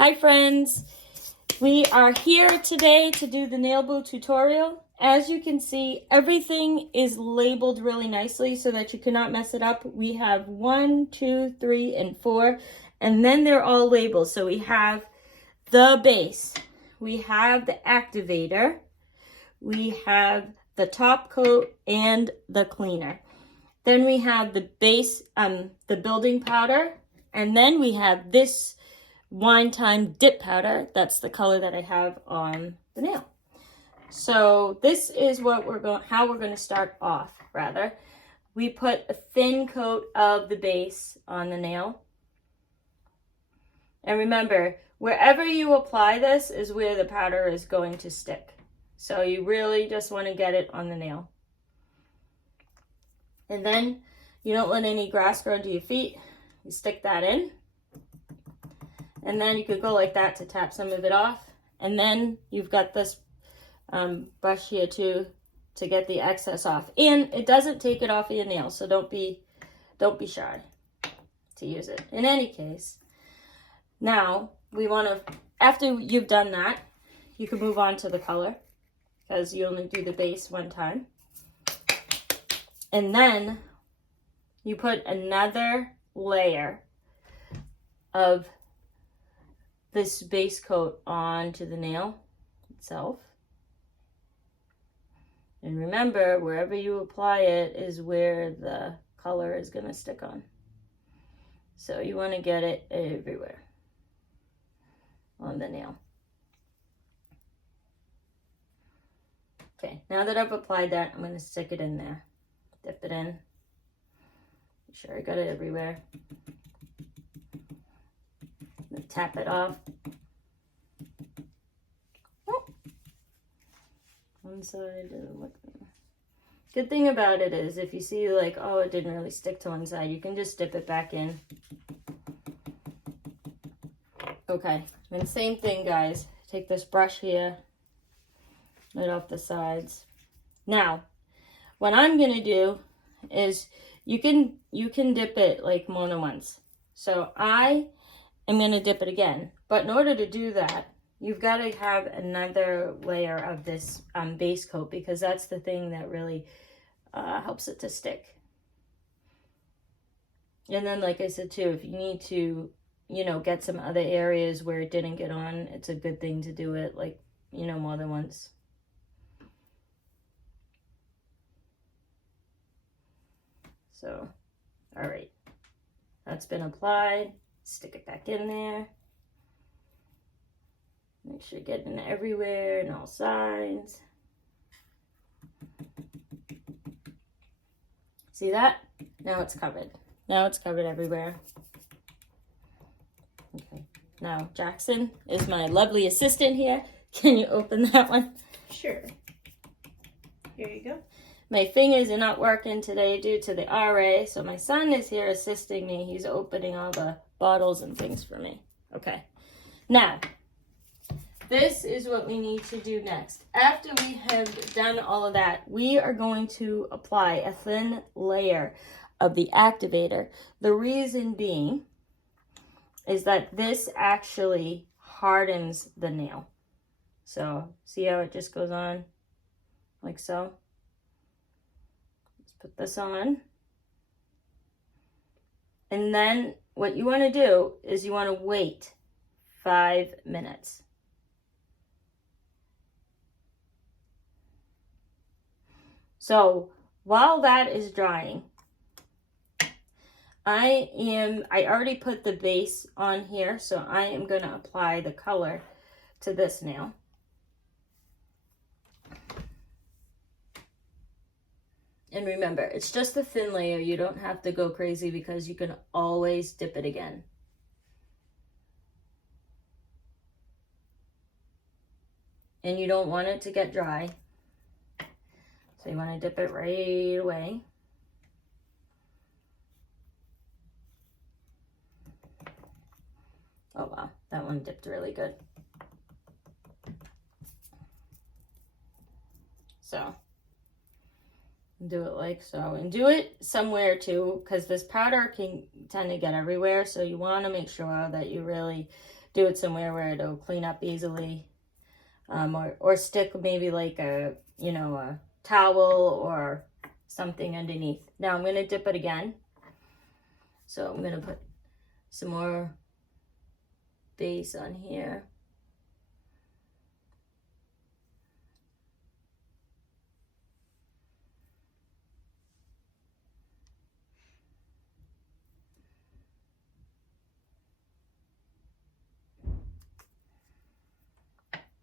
Hi friends, we are here today to do the Nailboo tutorial. As you can see, everything is labeled really nicely so that you cannot mess it up. We have 1, 2, 3, and 4, and then they're all labeled. So we have the base, we have the activator, we have the top coat and the cleaner. Then we have the base, the building powder, and then we have this Wine Time dip powder. That's the color that I have on the nail. So this is what how we're going to start off. Rather, we put a thin coat of the base on the nail, and remember, wherever you apply this is where the powder is going to stick. So you really just want to get it on the nail, and then you don't let any grass grow under your feet. You stick that in. And then you could go like that to tap some of it off. And then you've got this brush here to get the excess off. And it doesn't take it off of your nail, so don't be shy to use it. In any case, now we want to, after you've done that, you can move on to the color because you only do the base one time. And then you put another layer of this base coat onto the nail itself. And remember, wherever you apply it is where the color is going to stick on. So you want to get it everywhere on the nail. Okay, now that I've applied that, I'm going to stick it in there. Dip it in. Make sure I got it everywhere. Tap it off. One side doesn't look. Good thing about it is if you see like, oh, it didn't really stick to one side, you can just dip it back in. Okay, and same thing, guys. Take this brush here, right off the sides. Now, what I'm gonna do is you can dip it like more than once. So I'm going to dip it again. But in order to do that, you've got to have another layer of this base coat because that's the thing that really helps it to stick. And then, like I said too, if you need to, get some other areas where it didn't get on, it's a good thing to do it like, more than once. So, all right. That's been applied. Stick it back in there. Make sure you get it everywhere and all sides. See that? Now it's covered. Now it's covered everywhere. Okay. Now Jackson is my lovely assistant here. Can you open that one? Sure. Here you go. My fingers are not working today due to the RA, so my son is here assisting me. He's opening all the bottles and things for me. Okay. Now, this is what we need to do next. After we have done all of that, we are going to apply a thin layer of the activator. The reason being is that this actually hardens the nail. So, see how it just goes on like so? Put this on. And then what you want to do is you want to wait 5 minutes. So while that is drying, I already put the base on here, so I am going to apply the color to this nail. And remember, it's just a thin layer. You don't have to go crazy because you can always dip it again. And you don't want it to get dry. So you want to dip it right away. Oh wow, that one dipped really good. So do it like so, and do it somewhere too, because this powder can tend to get everywhere, so you want to make sure that you really do it somewhere where it'll clean up easily. Or stick maybe like a, you know, a towel or something underneath. Now I'm going to dip it again. So I'm going to put some more base on here.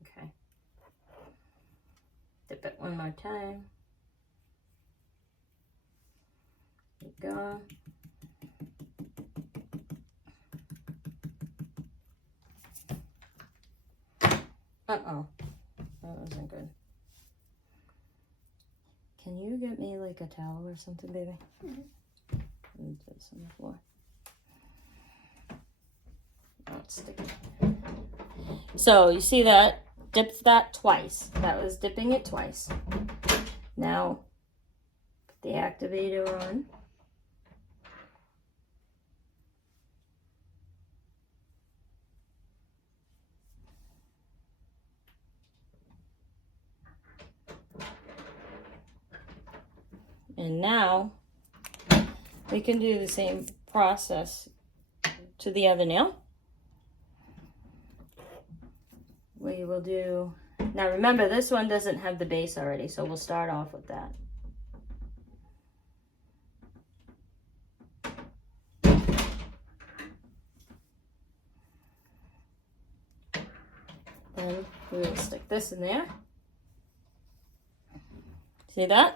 Okay. Dip it one more time. There you go. Uh-oh. That wasn't good. Can you get me like a towel or something, baby? Mm-hmm. And put this on the floor. Oh, it's sticky. So you see that? Dipped that twice. That was dipping it twice. Now, put the activator on. And now, we can do the same process to the other nail. We will do, now remember this one doesn't have the base already, so we'll start off with that. Then we will stick this in there. See that?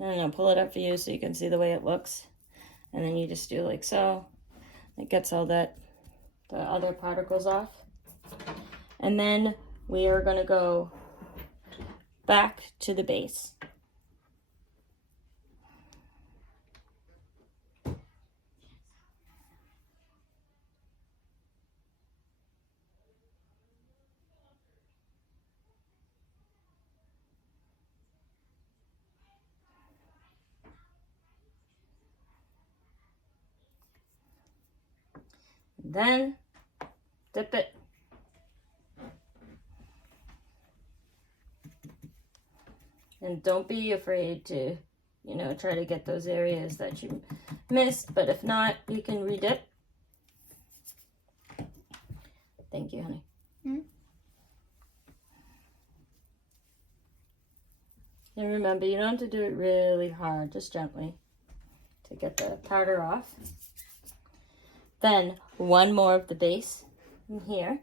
And I'll pull it up for you so you can see the way it looks. And then you just do like so. It gets all the other particles off. And then we are going to go back to the base. Then dip it. And don't be afraid to, you know, try to get those areas that you missed. But if not, you can redip. Thank you, honey. Mm-hmm. And remember, you don't have to do it really hard, just gently to get the powder off. Then one more of the base in here.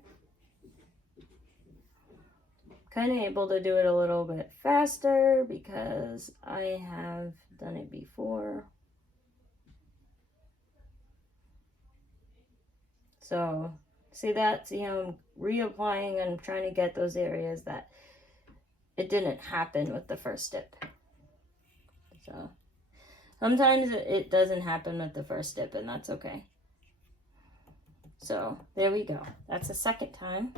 Kind of able to do it a little bit faster because I have done it before. So see that? See how I'm reapplying and I'm trying to get those areas that it didn't happen with the first dip. So sometimes it doesn't happen with the first dip, and that's okay. So there we go. That's the second time.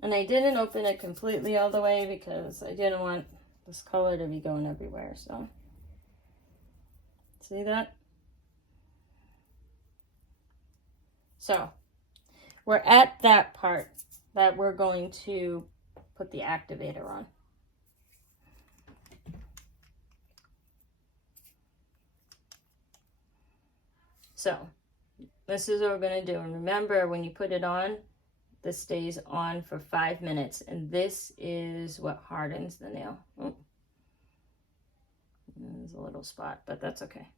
And I didn't open it completely all the way because I didn't want this color to be going everywhere. So see that? So we're at that part that we're going to put the activator on. So this is what we're going to do. And remember, when you put it on, this stays on for 5 minutes. And this is what hardens the nail. Oh. There's a little spot, but that's okay.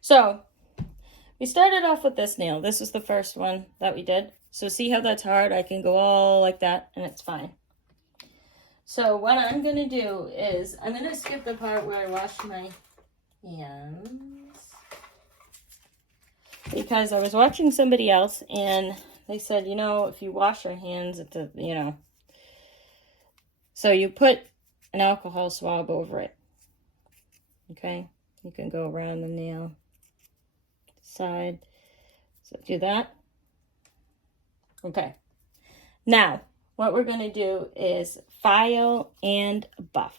So we started off with this nail. This was the first one that we did. So see how that's hard? I can go all like that and it's fine. So what I'm going to do is I'm going to skip the part where I wash my hands, because I was watching somebody else and they said, you know, if you wash your hands, it's a, you know, so you put an alcohol swab over it. Okay. You can go around the nail side. So do that. Okay. Now, what we're going to do is file and buff.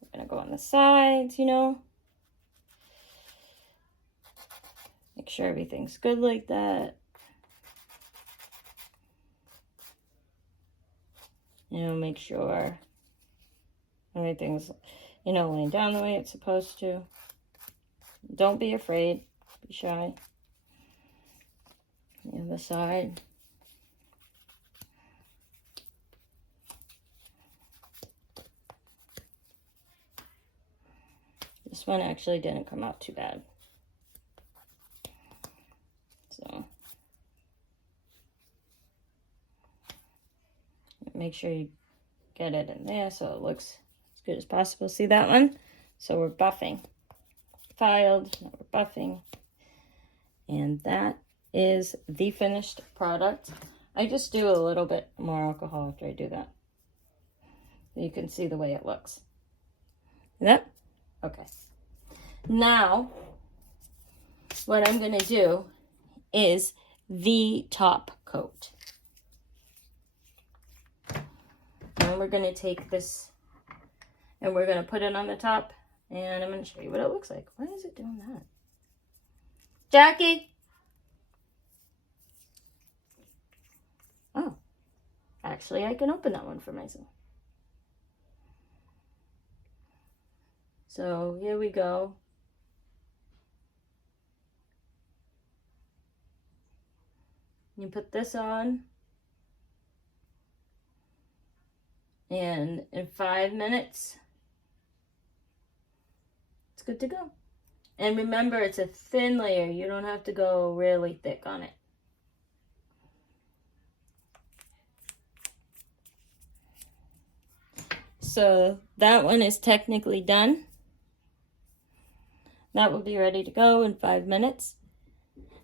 We're going to go on the sides, you know. Make sure everything's good like that. You know, make sure everything's, you know, laying down the way it's supposed to. Don't be afraid. Be shy. The other side. This one actually didn't come out too bad. So make sure you get it in there so it looks as good as possible. See that one? So we're buffing. Filed, now we're buffing. And that is the finished product. I just do a little bit more alcohol after I do that. So you can see the way it looks. Yep. Okay. Now, what I'm going to do is the top coat. And we're going to take this and we're going to put it on the top. And I'm going to show you what it looks like. Why is it doing that? Jackie! Oh, actually I can open that one for myself. So here we go. You put this on. And in 5 minutes, it's good to go. And remember, it's a thin layer. You don't have to go really thick on it. So that one is technically done. That will be ready to go in 5 minutes.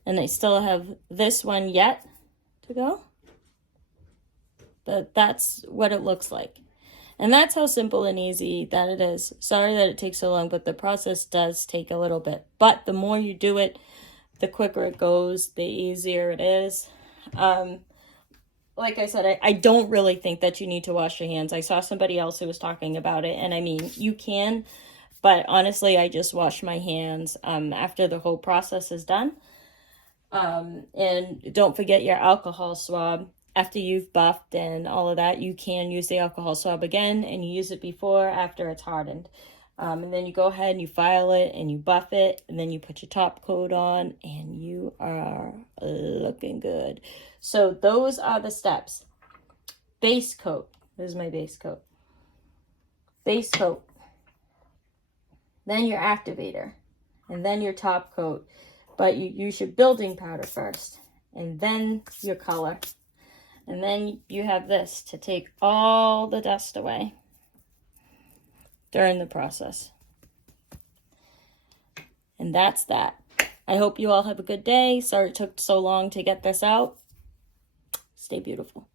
And I still have this one yet to go. But that's what it looks like. And that's how simple and easy that it is. Sorry that it takes so long, but the process does take a little bit. But the more you do it, the quicker it goes, the easier it is. Like I said, I don't really think that you need to wash your hands. I saw somebody else who was talking about it, and I mean, you can, but honestly, I just wash my hands after the whole process is done. And don't forget your alcohol swab. After you've buffed and all of that, you can use the alcohol swab again, and you use it before, after it's hardened. And then you go ahead and you file it and you buff it, and then you put your top coat on, and you are looking good. So those are the steps. Base coat. This is my base coat. Base coat. Then your activator. And then your top coat. But you use your building powder first. And then your color. And then you have this to take all the dust away during the process. And that's that. I hope you all have a good day. Sorry it took so long to get this out. Stay beautiful.